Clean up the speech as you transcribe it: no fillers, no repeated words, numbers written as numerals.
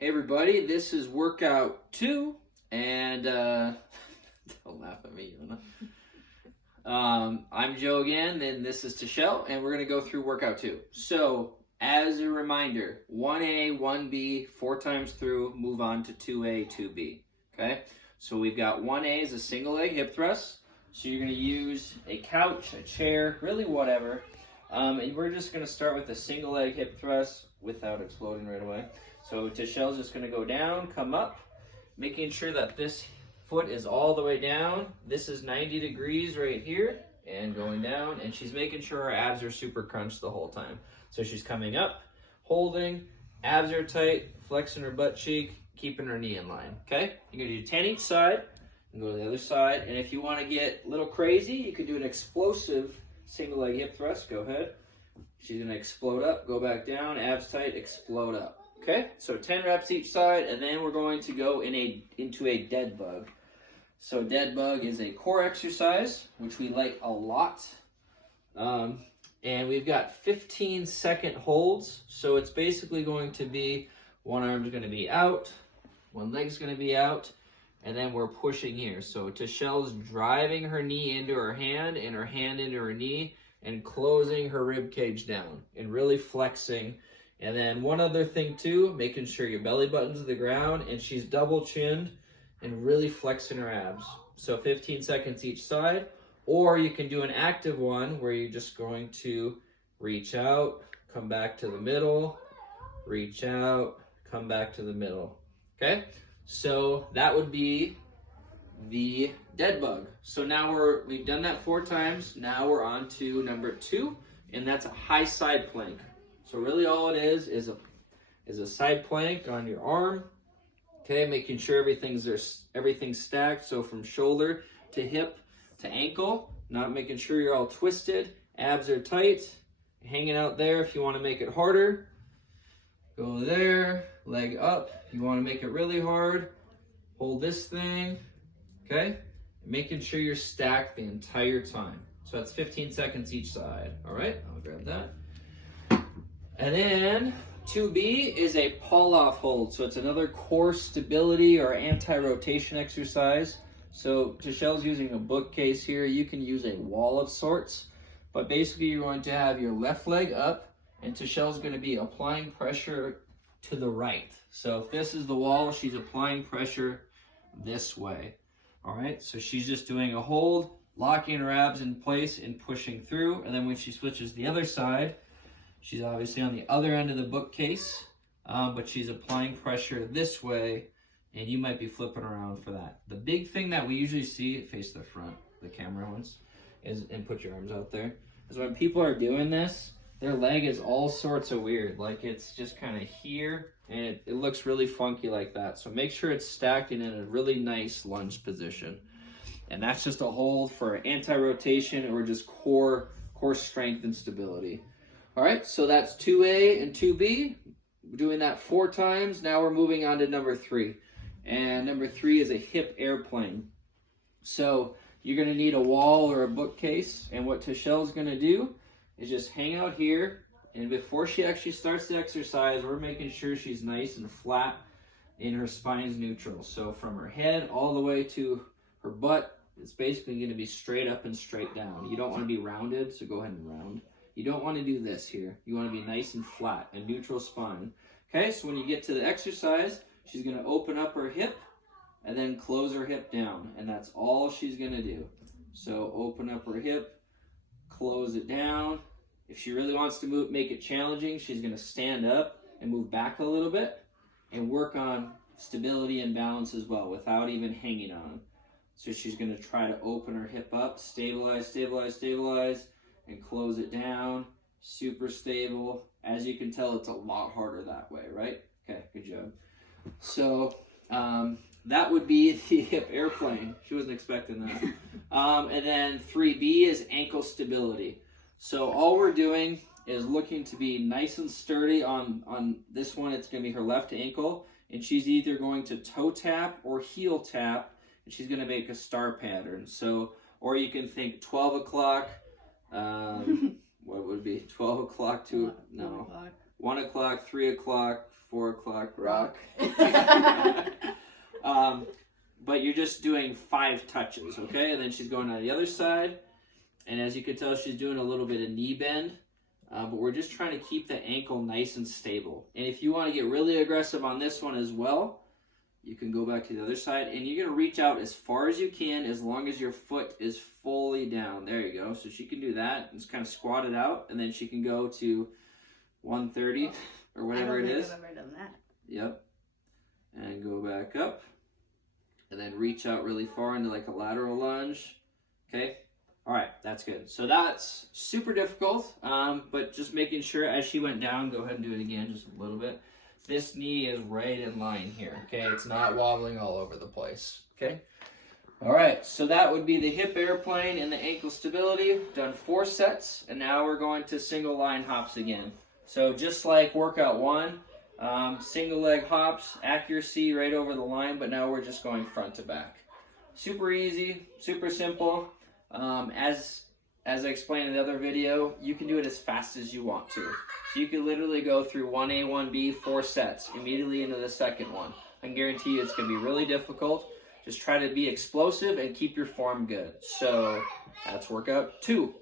Hey everybody, this is workout 2, and don't laugh at me, I'm Joe again, and this is Tashelle, and we're going to go through workout 2. So, as a reminder, 1A, 1B, 4 times through, move on to 2A, 2B, okay? So we've got 1A is a single leg hip thrust, so you're going to use a couch, a chair, really whatever, and we're just going to start with a single leg hip thrust without exploding right away. So Tashelle's just going to go down, come up, making sure that this foot is all the way down. This is 90 degrees right here, and going down, and she's making sure her abs are super crunched the whole time. So she's coming up, holding, abs are tight, flexing her butt cheek, keeping her knee in line, okay? You're going to do 10 each side, and go to the other side, and if you want to get a little crazy, you could do an explosive single leg hip thrust. Go ahead. She's going to explode up, go back down, abs tight, explode up. Okay, so 10 reps each side, and then we're going to go into a dead bug. So dead bug is a core exercise, which we like a lot. And we've got 15-second holds. So it's basically going to be one arm's going to be out, one leg's going to be out, and then we're pushing here. So Tashelle's driving her knee into her hand and her hand into her knee and closing her rib cage down and really flexing. And then one other thing too, making sure your belly button's to the ground and she's double chinned and really flexing her abs. So 15 seconds each side, or you can do an active one where you're just going to reach out, come back to the middle, reach out, come back to the middle. Okay, so that would be the dead bug. So now we've done that 4 times. Now we're on to number 2, and that's a high side plank. So really all it is a side plank on your arm, okay, making sure everything's stacked, so from shoulder to hip to ankle, not making sure you're all twisted, abs are tight, hanging out there if you want to make it harder, go there, leg up, if you want to make it really hard, hold this thing, okay, making sure you're stacked the entire time. So that's 15 seconds each side, all right, I'll grab that. And then 2B is a Pallof Hold. So it's another core stability or anti-rotation exercise. So Tashelle's using a bookcase here. You can use a wall of sorts. But basically you're going to have your left leg up and Tashelle's going to be applying pressure to the right. So if this is the wall, she's applying pressure this way. All right, so she's just doing a hold, locking her abs in place and pushing through. And then when she switches the other side, she's obviously on the other end of the bookcase, but she's applying pressure this way, and you might be flipping around for that. The big thing that we usually see, face the front, the camera ones, and put your arms out there, is when people are doing this, their leg is all sorts of weird. Like it's just kind of here, and it looks really funky like that. So make sure it's stacked and in a really nice lunge position. And that's just a hold for anti-rotation or just core strength and stability. All right, so that's 2A and 2B. We're doing that 4 times. Now we're moving on to number 3. And number 3 is a hip airplane. So you're going to need a wall or a bookcase. And what Tashelle's going to do is just hang out here. And before she actually starts the exercise, we're making sure she's nice and flat and her spine's neutral. So from her head all the way to her butt, it's basically going to be straight up and straight down. You don't want to be rounded, so go ahead and round. You don't want to do this here. You want to be nice and flat, a neutral spine. Okay, so when you get to the exercise, she's going to open up her hip and then close her hip down. And that's all she's going to do. So open up her hip, close it down. If she really wants to make it challenging, she's going to stand up and move back a little bit and work on stability and balance as well without even hanging on. So she's going to try to open her hip up, stabilize, stabilize, stabilize, and close it down, super stable. As you can tell, it's a lot harder that way, right? Okay, good job. So that would be the hip airplane. She wasn't expecting that. And then 3B is ankle stability. So all we're doing is looking to be nice and sturdy on this one. It's going to be her left ankle, and she's either going to toe tap or heel tap, and she's going to make a star pattern. So, or you can think 12 o'clock, what would be 12 o'clock to, no, 1 o'clock, 3 o'clock, 4 o'clock, rock. But you're just doing 5 touches, okay? And then she's going on the other side. And as you can tell, she's doing a little bit of knee bend. But we're just trying to keep the ankle nice and stable. And if you want to get really aggressive on this one as well, you can go back to the other side. And you're going to reach out as far as you can as long as your foot is fully down. There you go. So she can do that. Just kind of squat it out. And then she can go to 130 or whatever it is. I've ever done that. Yep. And go back up. And then reach out really far into like a lateral lunge. Okay. All right, that's good. So that's super difficult, but just making sure as she went down, go ahead and do it again just a little bit. This knee is right in line here, okay? It's not wobbling all over the place, okay? All right, so that would be the hip airplane and the ankle stability. Done 4 sets, and now we're going to single line hops again. So just like workout 1, single leg hops, accuracy right over the line, but now we're just going front to back. Super easy, super simple. As I explained in the other video, you can do it as fast as you want to. So you can literally go through 1A, 1B, 4 sets immediately into the second one. I can guarantee you it's going to be really difficult. Just try to be explosive and keep your form good. So that's workout 2.